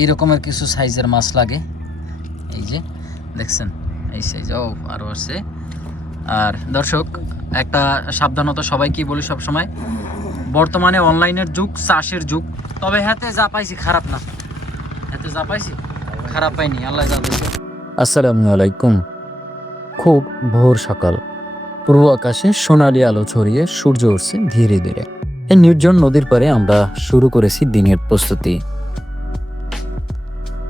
এই রকমের কিছু সাইজের মাছ লাগে, এই যে দেখছেন এই সাইজ। ও আরও আছে। আর দর্শক একটা সাবধানতা সবাইকে বলি সবসময়, বর্তমানে অনলাইনের যুগ, চাষের যুগ। তবে হাতে যা পাইছি খারাপ না, হাতে যা পাইছি খারাপ পাইনি, আল্লাহ যা দিয়েছে। আসসালামু আলাইকুম। খুব ভোর সকাল, পূর্ব আকাশে সোনালি আলো ছড়িয়ে সূর্য উঠছে ধীরে ধীরে। এই নির্জন নদীর পাড়ে আমরা শুরু করেছি দিনের প্রস্তুতি।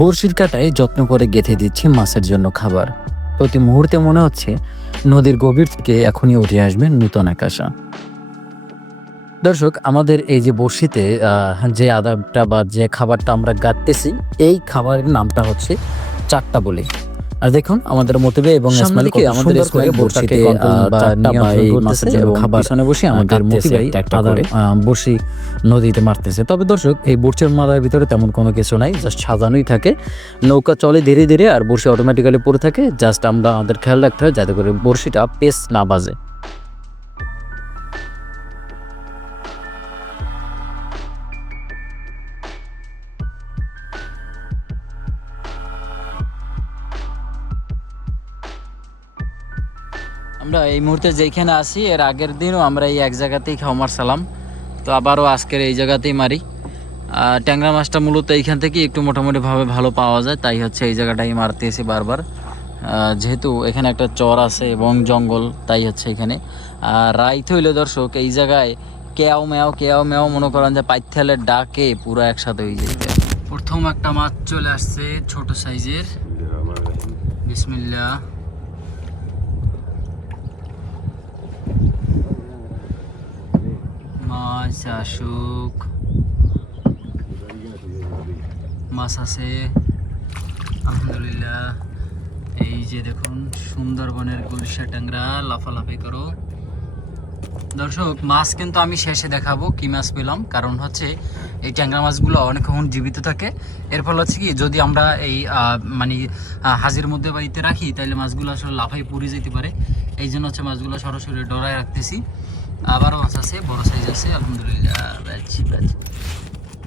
বড়শির কাঁটায় যত্ন করে গেঁথে দিচ্ছি মাছের জন্য খাবার। প্রতি মুহূর্তে মনে হচ্ছে নদীর গভীর থেকে এখনই উঠে আসবে নূতন আকাশা। দর্শক, আমাদের এই যে বড়শিতে যে আদারটা বা যে খাবারটা আমরা গাঁথতেছি, এই খাবারের নামটা হচ্ছে চাট্টা বলি। আর দেখুন আমাদের মতিবে এবং ইসমাইল কি আমাদের স্কোয়ারে বড়শিতে চাট্টা বা এই মাছের জন্য খাবার পিছনে বসে আমাদের মতিবে বড়শি নদীতে মারতেছে। তবে দর্শক, এই বড়শির মারার ভিতরে তেমন কোনো কিছু নাই, জাস্ট সাজানোই থাকে। নৌকা চলে ধীরে ধীরে আর বড়শি অটোমেটিক্যালি পড়ে থাকে। জাস্ট আমরা আমাদের খেয়াল রাখতে হয় যাতে করে বড়শিটা পেস না বাজে। আমরা এই মুহূর্তে যেখানে আছি, এর আগের দিনও আমরা এই এক জায়গাতেই খাওয়া মারছিলাম, তো আবারও আজকের এই জায়গাতেই মারি। ট্যাংরা মাছটা মূলত এইখান থেকে একটু মোটামুটিভাবে ভালো পাওয়া যায়, তাই হচ্ছে এই জায়গাটাই মারতেছি বারবার। যেহেতু এখানে একটা চর আছে এবং জঙ্গল, তাই হচ্ছে এখানে। আর রাইত হইলে দর্শক এই জায়গায় কেয়াও মেয়াও মনে করেন যে পাইথেলের ডাকে পুরো একসাথে হয়ে যেতে। প্রথম একটা মাছ চলে আসছে ছোট সাইজের, বিসমিল্লাহ। মাছ আসুক, মাছ আছে আলহামদুলিল্লাহ। এই যে দেখুন সুন্দরবনের গুলশা ট্যাংরা লাফালাফি করো। দর্শক, মাছ কিন্তু আমি শেষে দেখাবো কি মাছ পেলাম, কারণ হচ্ছে এই ট্যাংরা মাছগুলো অনেকক্ষণ জীবিত থাকে। এর ফলে হচ্ছে কি, যদি আমরা এই মানে হাজির মধ্যে বাড়িতে রাখি, তাহলে মাছগুলো আসলে লাফাই পুড়ে যেতে পারে। এই জন্য হচ্ছে মাছগুলো সরাসরি ডরায় রাখতেছি। আবারও মাছ আছে, বড় সাইজ আছে আলহামদুলিল্লাহ।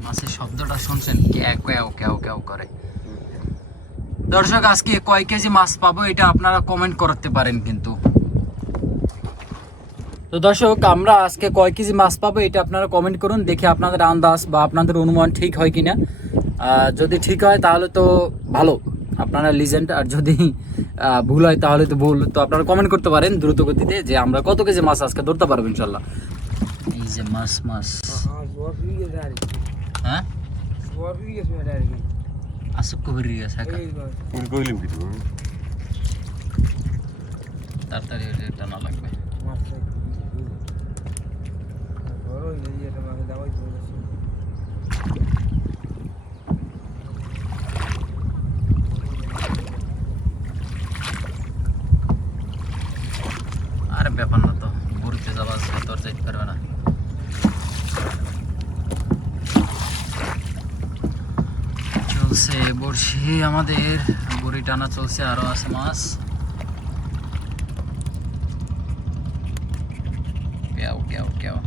মাছের শব্দটা শুনছেন, ক্যাও ক্যাও ক্যাও করে। দর্শক, আজকে কয় কেজি মাছ পাবো এটা আপনারা কমেন্ট করতে পারেন কিন্তু। তো দর্শক, আমরা আজকে কয় কেজি মাছ পাবো এটা আপনারা কমেন্ট করুন, দেখে আপনাদের আন্দাজ বা আপনাদের অনুমান ঠিক হয় কিনা। যদি ঠিক হয় তাহলে তো ভালো, আপনারা লিজেন্ড। আর যদি ভুল হয় তাহলে তো ভুল। তো আপনারা কমেন্ট করতে পারেন দ্রুত গতিতে যে আমরা কত কেজি মাছ আজকে ধরতে পারবো ইনশাল্লাহ। এই যে মাছ হ্যাঁ আসুক কবির তাড়াতাড়ি টানা লাগবে। আরে ব্যাপার না, তো বুড়িতে যাওয়া তোর যাইতে পারবে না। চলছে বড়শি, আমাদের বড়ি টানা চলছে, আরো আছে মাছ। কেও কেও কেও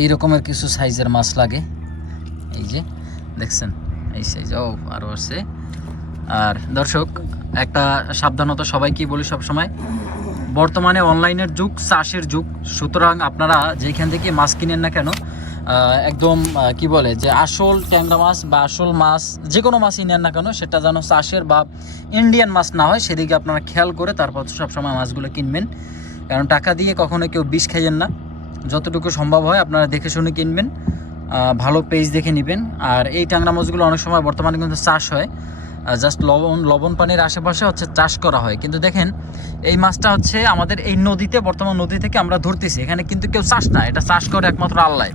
এই রকমের কিছু সাইজের মাছ লাগে, এই যে দেখছেন এই সাইজ। ও আরও আছে। আর দর্শক একটা সাবধানতা সবাইকে বলি সবসময়, বর্তমানে অনলাইনের যুগ, চাষের যুগ। সুতরাং আপনারা যেখান থেকে মাছ কিনেন না কেন, একদম কি বলে যে আসল ট্যাংরা মাছ বা আসল মাছ যে কোনো মাছই নেন না কেন, সেটা যেন চাষের বা ইন্ডিয়ান মাছ না হয়, সেদিকে আপনারা খেয়াল করে তারপর সবসময় মাছগুলো কিনবেন। কারণ টাকা দিয়ে কখনো কেউ বিষ খাইয়েন না, যতটুকু সম্ভব হয় আপনারা দেখে শুনে কিনবেন, ভালো পেজ দেখে নেবেন। আর এই ট্যাংরা মাছগুলো অনেক সময় বর্তমানে কিন্তু চাষ হয়, জাস্ট লবণ পানির আশেপাশে হচ্ছে চাষ করা হয়। কিন্তু দেখেন এই মাছটা হচ্ছে আমাদের এই নদীতে, বর্তমান নদী থেকে আমরা ধরতেছি, এখানে কিন্তু কেউ চাষ না, এটা চাষ করে একমাত্র আল্লাহ।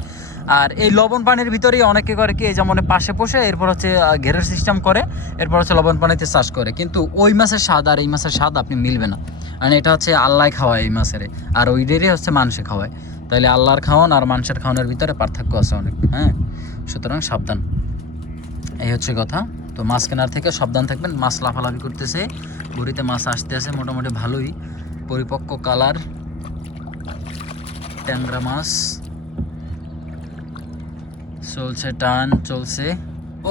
আর এই লবণ পানির ভিতরেই অনেকে করে কি, যেমন পাশে পোষে, এরপর হচ্ছে ঘেরের সিস্টেম করে, এরপর হচ্ছে লবণ পানিতে চাষ করে। কিন্তু ওই মাছের স্বাদ আর এই মাছের স্বাদ আপনি মিলবে না, মানে এটা হচ্ছে আল্লাহ খাওয়ায় এই মাছের, আর ওইটারই হচ্ছে মানুষে খাওয়ায়। তাইলে আল্লাহর খাওয়ান আর মানুষের খাওয়ানোর ভিতরে পার্থক্য আছে অনেক। হ্যাঁ, সুতরাং সাবধান, এই হচ্ছে কথা। তো মাছ কেনার থেকে সাবধান থাকবেন। মাছ লাফালাফি করতেছে, বড়িতে মাছ আসতে আছে মোটামুটি ভালোই পরিপক্ক কালার ট্যাংরা মাছ চলছে, টান চলছে।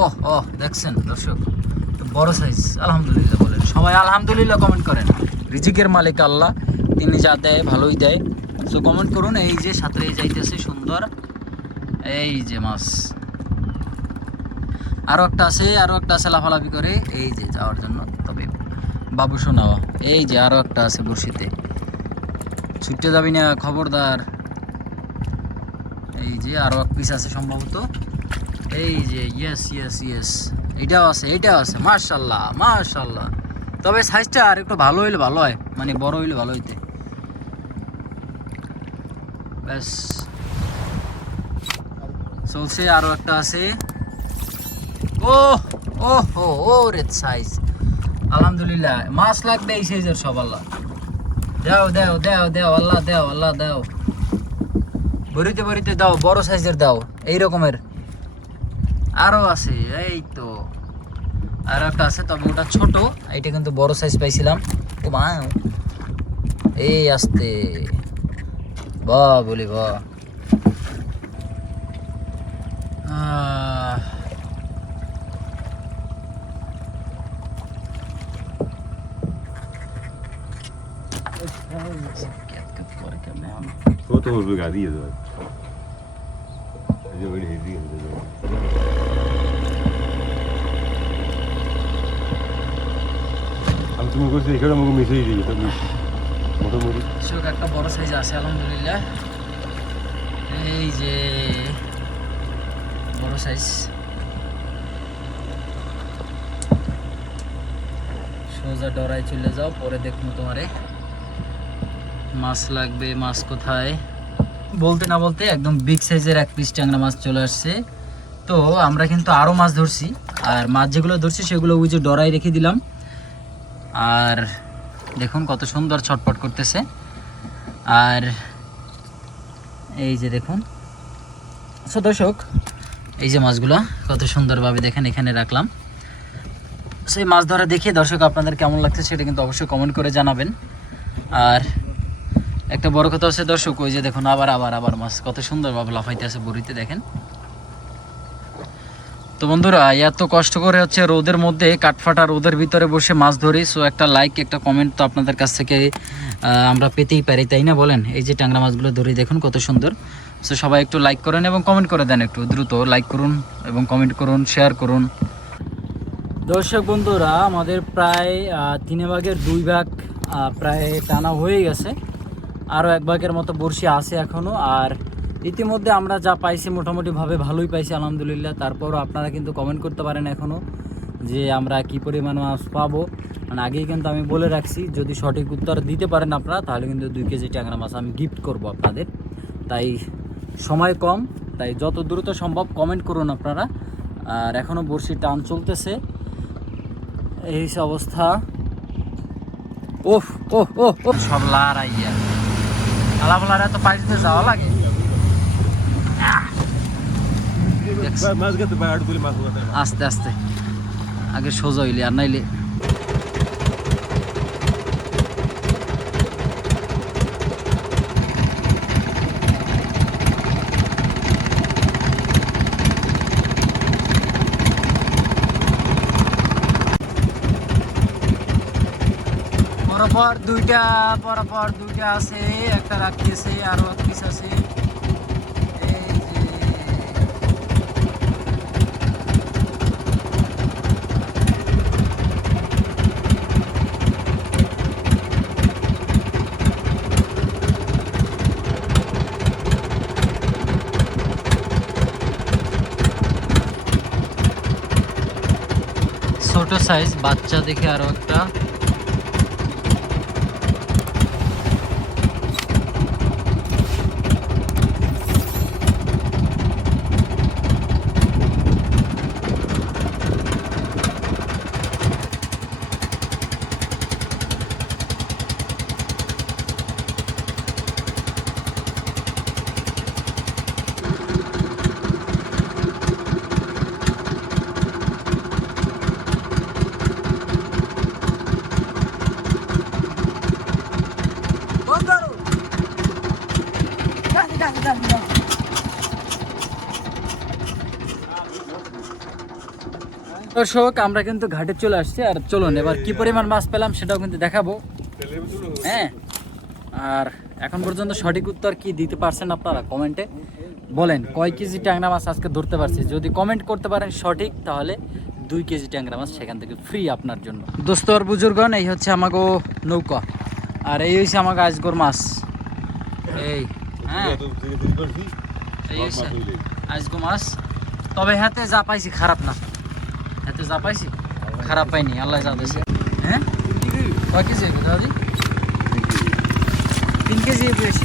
ওহ ওহ দেখছেন দর্শক, বড় সাইজ, আলহামদুলিল্লাহ বলেন সবাই, আলহামদুলিল্লাহ কমেন্ট করেন। রিজিকের মালিক আল্লাহ, তিনি যা দেয় ভালোই দেয়। সো কমেন্ট করুন। এই যে সাঁতরে যাইতেছে সুন্দর, এই যে মাছ আরও একটা আছে লাফালাফি করে, এই যে যাওয়ার জন্য। তবে বাবু শোনাওয়া, এই যে আরও একটা আছে বড়শিতে, ছুটতে যাবি না খবরদার। এই যে আরও এক পিস আছে সম্ভবত, এই যে ইয়েস ইয়েস ইয়েস, এইটাও আছে মাশাল্লাহ মাশাল্লাহ। তবে সাইজটা আর একটু ভালো হইলে ভালো হয়, মানে বড় হইলে ভালো হইতে। ব্যাস চলছে, আরও একটা আছে। ও ও ও ও রে সাইজ, আলহামদুলিল্লাহ মাছ লাগবে এই সাইজের সব। আল্লাহ দাও দাও দাও দাও, আল্লাহ দাও আল্লাহ দাও, বড়িতে দাও, বড় সাইজের দাও, এই রকমের আরো আছে। এই তো আর একটা আছে, তবে ওটা ছোট, এইটা কিন্তু বড় সাইজ পাইছিলাম। ও মা, এই আসতে বাহ বলি বাহ। Foto obrigado, আমি তুমি করছি এখানে আমাকে মেসেজ দিই মোটামুটি একটা বড় সাইজ আছে আলহামদুলিল্লাহ। এই যে বড় সাইজ, সোজা ডরাই চলে যাও, পরে দেখুন তোমারে মাছ লাগবে। মাছ কোথায় বলতে না বলতে একদম বিগ সাইজের এক পিস ট্যাংরা মাছ চলে আসছে। তো আমরা কিন্তু আরও মাছ ধরছি, আর মাছ যেগুলো ধরছি সেগুলো ওই যে ডরাই রেখে দিলাম। আর দেখুন কত সুন্দর ছটপট করতেছে। আর এই যে দেখুন দর্শক, এই যে মাছগুলো কত সুন্দরভাবে দেখেন এখানে রাখলাম। সেই মাছ ধরা দেখে দর্শক আপনাদের কেমন লাগছে সেটা কিন্তু অবশ্যই কমেন্ট করে জানাবেন। আর একটা বড় কথা হচ্ছে দর্শক, ওই যে দেখুন আবার মাছ কত সুন্দরভাবে লাফাইতে আছে বড়িতে, দেখেন। তো বন্ধুরা, এত কষ্ট করে হচ্ছে রোদের মধ্যে, কাঠফাটা রোদের ভিতরে বসে মাছ ধরি। সো একটা লাইক একটা কমেন্ট তো আপনাদের কাছ থেকে আমরা পেতেই পারি, তাই না বলেন? এই যে ট্যাংরা মাছগুলো ধরি দেখুন কত সুন্দর। সো সবাই একটু লাইক করেন এবং কমেন্ট করে দেন, একটু দ্রুত লাইক করুন এবং কমেন্ট করুন, শেয়ার করুন। দর্শক বন্ধুরা, আমাদের প্রায় 3 ভাগের 2 ভাগ প্রায় টানা হয়ে গেছে, আরও 1 ভাগের মতো বড়শি আছে এখনও। আর ইতিমধ্যে আমরা যা পাইছি মোটামুটিভাবে ভালোই পাইছি আলহামদুলিল্লাহ। তারপরও আপনারা কিন্তু কমেন্ট করতে পারেন এখনও যে আমরা কি পরিমাণ মাছ পাবো। মানে আগেই কিন্তু আমি বলে রাখছি, যদি সঠিক উত্তর দিতে পারেন আপনারা তাহলে কিন্তু 2 কেজি ট্যাংরা মাছ আমি গিফট করব আপনাদের। তাই সময় কম, তাই যত দ্রুত সম্ভব কমেন্ট করুন আপনারা। আর এখনও বড়শি টান চলতেছে, এই অবস্থা। ওহ ওহ ওহ ওহ, সব লাড়াইয়া আলাপালারা তো পাইতে যাওয়া লাগে। আস্তে আস্তে আগে সোজা হইলে, আর নাইলে পরপর দুইটা আছে, একটা রাখিয়েছে, আরো এক পিস আছে। ছোট সাইজ বাচ্চা দেখে আরো একটা। দর্শক আমরা কিন্তু ঘাটে চলে আসছি, আর চলুন এবার কি পরিমাণ মাছ পেলাম সেটাও কিন্তু দেখাবো। হ্যাঁ, আর এখন পর্যন্ত সঠিক উত্তর কি দিতে পারছেন আপনারা কমেন্টে বলেন, কয় কেজি ট্যাংরা মাছ আজকে ধরতে পারছি। যদি কমেন্ট করতে পারেন সঠিক, তাহলে 2 কেজি ট্যাংরা মাছ সেখান থেকে ফ্রি আপনার জন্য। দোস্তর বুজুর্গন, এই হচ্ছে আমাগো নৌকা, আর এই হচ্ছে আমাকে আজগর মাছ। এই হ্যাঁ, এই হচ্ছে আজগো মাছ। তবে হাতে যা পাইছি খারাপ না, হাতে যা পাইছি খারাপ পাইনি, আল্লাহ যা দিয়েছে। হ্যাঁ, কয় কেজি দাদি? 3 কেজি পেয়েছি।